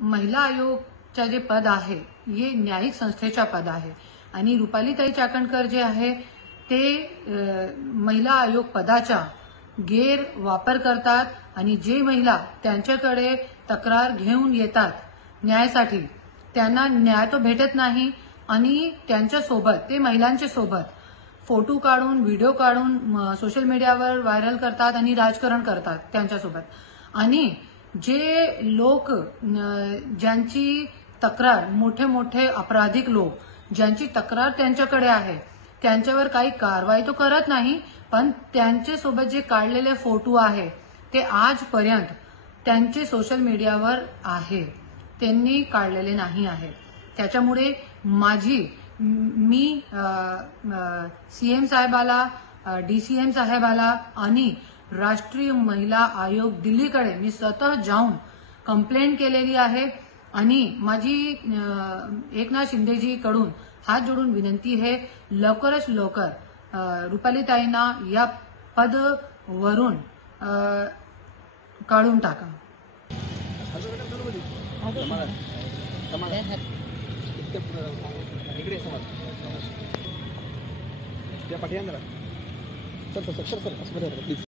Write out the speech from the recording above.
महिला आयोगच्या जे पद आहे हे न्यायिक संस्थेच्या पद आहे आणि रुपालीताई चाकणकर जे आहे ते महिला आयोग पदाचा गैरवापर करतात आणि जे महिला त्यांच्याकडे तक्रार घेऊन येतात न्यायासाठी त्यांना न्याय तो भेटत नाही आणि त्यांच्यासोबत ते महिलांच्या सोबत फोटो काढून व्हिडिओ काढून सोशल मीडियावर व्हायरल करतात आणि राजकारण करतात त्यांच्यासोबत। आणि जे लोक ज्यांची तक्रार मोठे मोठे अपराधिक लोक ज्यांची तक्रार त्यांच्याकडे आहे त्यांच्यावर काही कारवाई तो करत नाही, पण त्यांच्यासोबत जे काढलेले फोटो आहे ते आजपर्यंत त्यांचे सोशल मीडियावर आहे, त्यांनी काढलेले नाही आहे। त्याच्यामुळे मी सीएम साहेबाला डीसीएम साहेबाला आणि राष्ट्रीय महिला आयोग दिल्लीकडे मी स्वतः जाऊन कंप्लेंट केलेली आहे आणि माझी एकनाथ शिंदेजी कडून हात जोडून विनंती आहे लवकरच लवकर रुपालीताईंना या पदावरून काढून टाका। Sir please